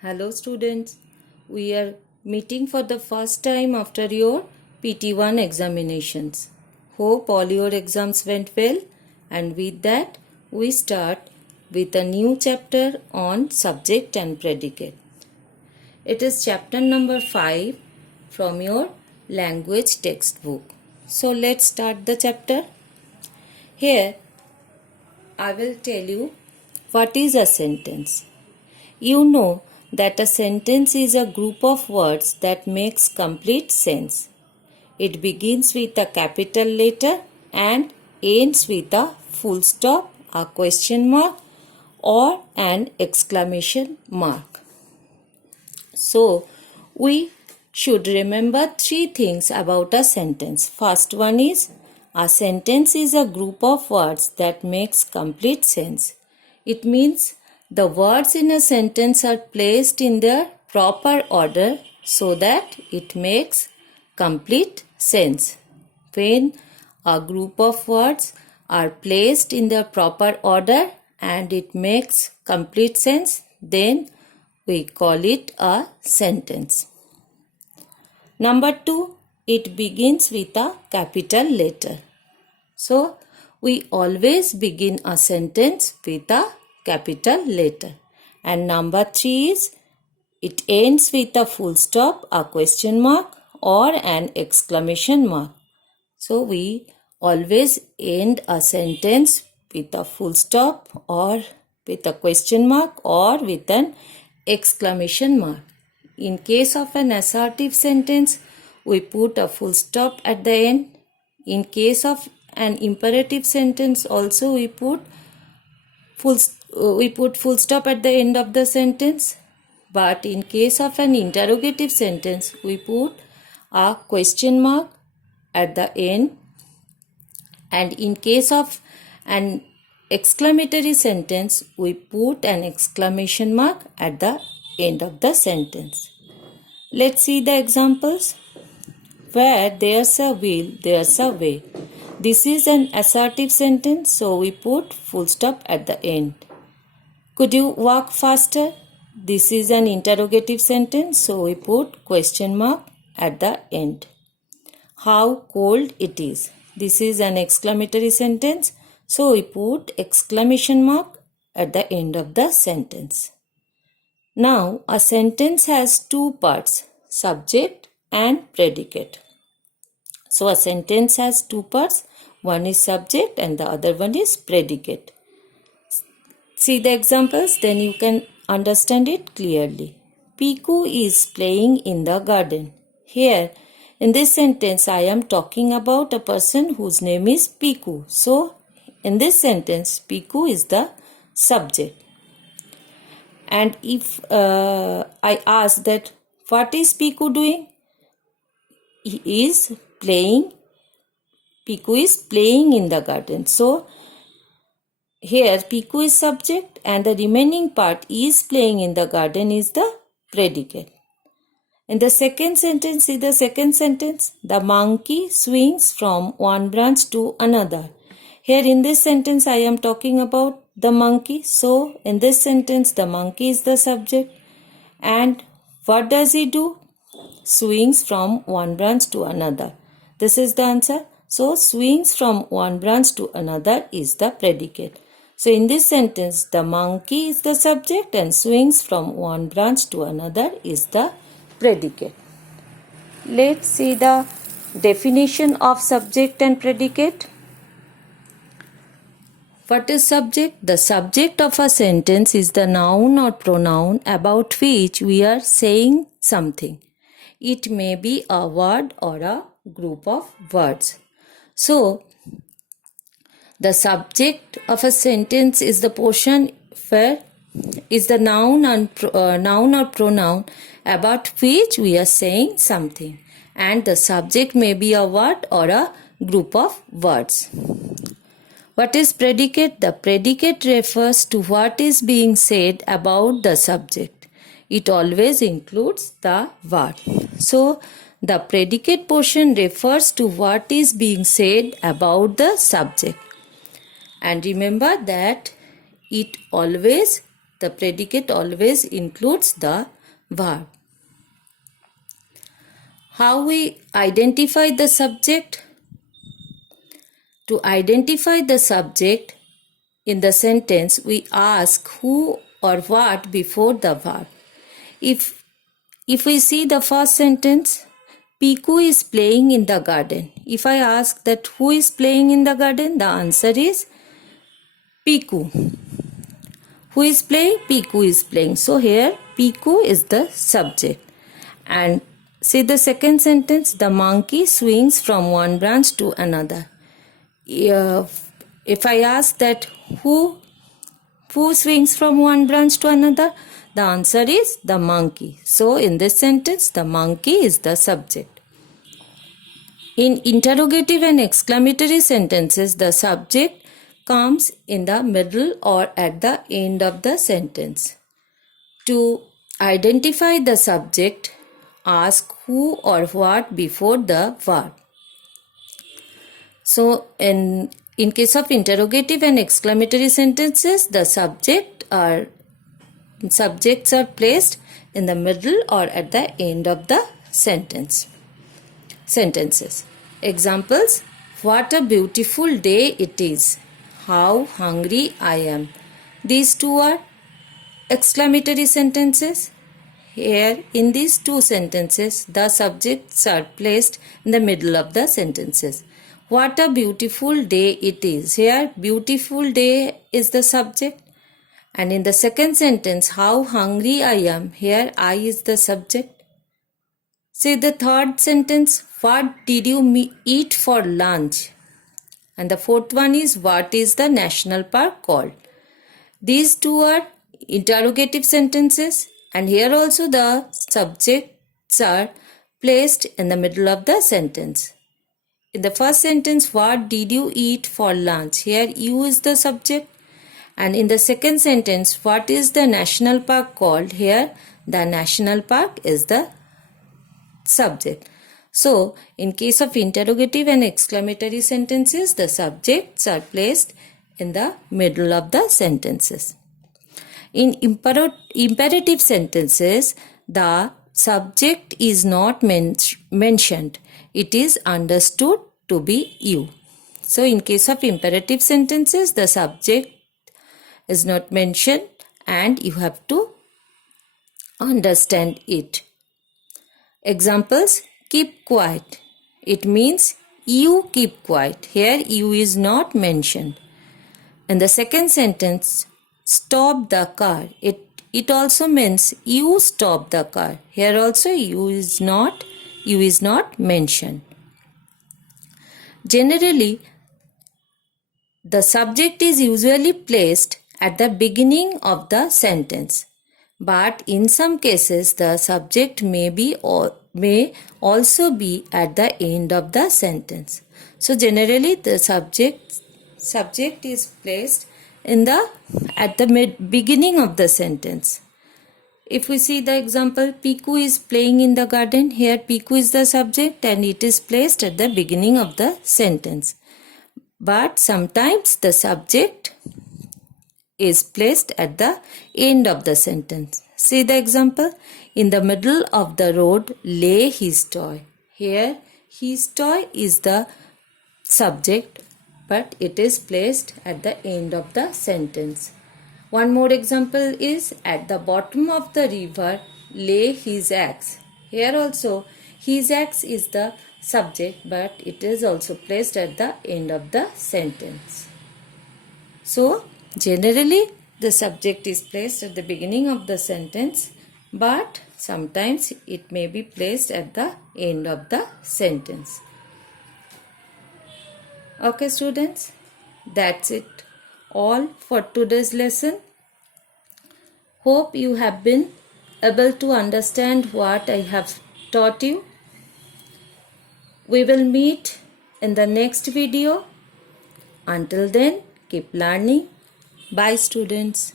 Hello students, we are meeting for the first time after your PT1 examinations. Hope all your exams went well, and with that we start with a new chapter on subject and predicate. It is chapter number 5 from your language textbook. So let's start the chapter. Here I will tell you what is a sentence. You know that a sentence is a group of words that makes complete sense. It begins with a capital letter and ends with a full stop, a question mark, or an exclamation mark. So, we should remember three things about a sentence. First one is, a sentence is a group of words that makes complete sense. It means the words in a sentence are placed in their proper order so that it makes complete sense. When a group of words are placed in their proper order and it makes complete sense, then we call it a sentence. Number 2, it begins with a capital letter. So, we always begin a sentence with a capital letter. And number 3 is, it ends with a full stop, a question mark, or an exclamation mark. So, we always end a sentence with a full stop or with a question mark or with an exclamation mark. In case of an assertive sentence, we put a full stop at the end. In case of an imperative sentence also we put full stop at the end of the sentence. But in case of an interrogative sentence, we put a question mark at the end. And in case of an exclamatory sentence, we put an exclamation mark at the end of the sentence. Let's see the examples. Where there's a will, there's a way. This is an assertive sentence, so we put full stop at the end. Could you walk faster? This is an interrogative sentence, so we put question mark at the end. How cold it is. This is an exclamatory sentence, so we put exclamation mark at the end of the sentence. Now, a sentence has two parts, subject and predicate. So, a sentence has two parts, one is subject and the other one is predicate. See the examples, then you can understand it clearly. Piku is playing in the garden. Here, in this sentence, I am talking about a person whose name is Piku. So, in this sentence, Piku is the subject. And if I ask that, what is Piku doing? He is playing. Piku is playing in the garden. So, here Piku is subject and the remaining part is playing in the garden is the predicate. In the second sentence, see the second sentence. The monkey swings from one branch to another. Here in this sentence, I am talking about the monkey. So, in this sentence, the monkey is the subject. And what does he do? Swings from one branch to another. This is the answer. So, swings from one branch to another is the predicate. So, in this sentence, the monkey is the subject and swings from one branch to another is the predicate. Let's see the definition of subject and predicate. What is subject? The subject of a sentence is the noun or pronoun about which we are saying something. It may be a word or a group of words. So, the subject of a sentence is the portion where is the noun or pronoun about which we are saying something. And the subject may be a word or a group of words. What is predicate? The predicate refers to what is being said about the subject. It always includes the word. So, the predicate portion refers to what is being said about the subject. And remember that it always the predicate always includes the verb. How we identify the subject? To identify the subject in the sentence, we ask who or what before the verb. If we see the first sentence, Piku is playing in the garden. If I ask that who is playing in the garden, the answer is Piku. Who is playing? Piku is playing. So here Piku is the subject. And see the second sentence, the monkey swings from one branch to another. If I ask that who swings from one branch to another, the answer is the monkey. So in this sentence, the monkey is the subject. In interrogative and exclamatory sentences, the subject comes in the middle or at the end of the sentence. To identify the subject, ask who or what before the verb. So in case of interrogative and exclamatory sentences, the subjects are placed in the middle or at the end of the sentences. Examples: what a beautiful day it is. How hungry I am. These two are exclamatory sentences. Here in these two sentences, the subjects are placed in the middle of the sentences. What a beautiful day it is. Here beautiful day is the subject. And in the second sentence, how hungry I am. Here I is the subject. See the third sentence, what did you eat for lunch? And the fourth one is, what is the national park called? These two are interrogative sentences, and here also the subjects are placed in the middle of the sentence. In the first sentence, what did you eat for lunch? Here you is the subject. And in the second sentence, what is the national park called? Here the national park is the subject. So in case of interrogative and exclamatory sentences, the subjects are placed in the middle of the sentences. In imperative sentences, the subject is not mentioned. It is understood to be you. So in case of imperative sentences, the subject is not mentioned and you have to understand it. Examples: keep quiet. It means you keep quiet. Here you is not mentioned. In the second sentence, stop the car. It also means you stop the car. Here also you is not mentioned. Generally, the subject is usually placed at the beginning of the sentence, but in some cases the subject may also be at the end of the sentence. So generally the subject is placed at the beginning of the sentence. If we see the example, Piku is playing in the garden. Here Piku is the subject and it is placed at the beginning of the sentence. But sometimes the subject is placed at the end of the sentence. See the example. In the middle of the road lay his toy. Here his toy is the subject, but it is placed at the end of the sentence. One more example is, at the bottom of the river lay his axe. Here also his axe is the subject, but it is also placed at the end of the sentence. So generally the subject is placed at the beginning of the sentence, but sometimes it may be placed at the end of the sentence. Okay students, that's it all for today's lesson. Hope you have been able to understand what I have taught you. We will meet in the next video. Until then, keep learning. Bye students.